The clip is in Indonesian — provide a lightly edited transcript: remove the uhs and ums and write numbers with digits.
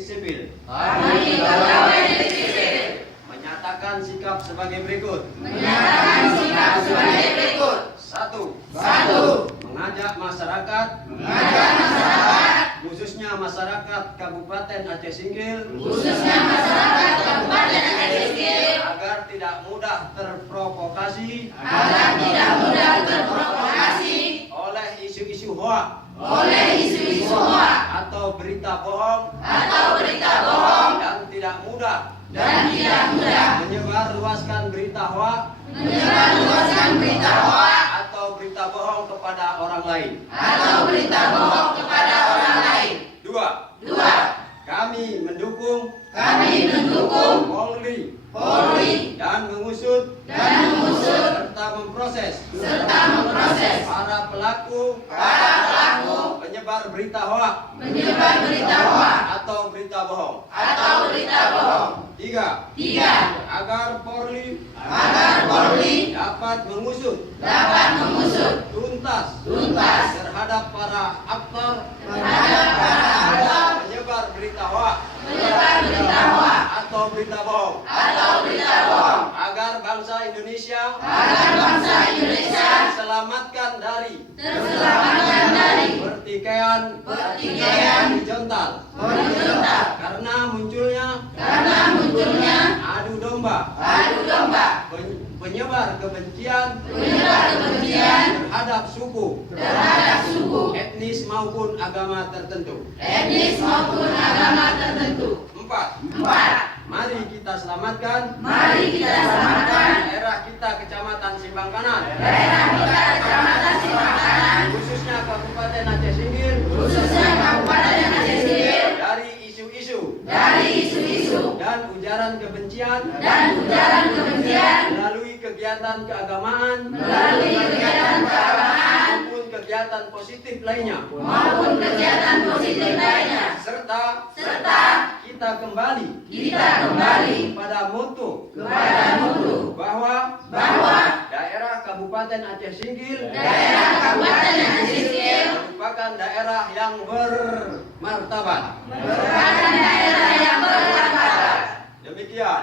Sipil. Kami pegawai negeri sipil Menyatakan sikap sebagai berikut. Satu. Mengajak masyarakat, khususnya masyarakat Kabupaten Aceh Singkil, agar tidak mudah terprovokasi oleh isu-isu hoak atau berita bohong dan tidak mudah menyebarluaskan berita hoak atau berita bohong kepada orang lain. Dua. Kami mendukung Polri dan mengusut serta memproses para pelaku penyebar berita hoak atau berita bohong. Tiga. Agar Polri dapat mengusut tuntas terhadap para aktor penyebar berita hoak atau berita bohong. Agar bangsa Indonesia diselamatkan dari pertikaian horizontal karena munculnya adu domba penyebar kebencian terhadap suku, etnis maupun agama tertentu. Empat. Mari kita selamatkan daerah kita Kecamatan Simpang Kanan, khususnya Kabupaten Aceh Singkil, dari isu-isu dan ujaran kebencian melalui kegiatan keagamaan maupun kegiatan positif lainnya. Serta kita kembali pada moto bahwa daerah Kabupaten Aceh Singkil merupakan daerah yang bermartabat. Demikian.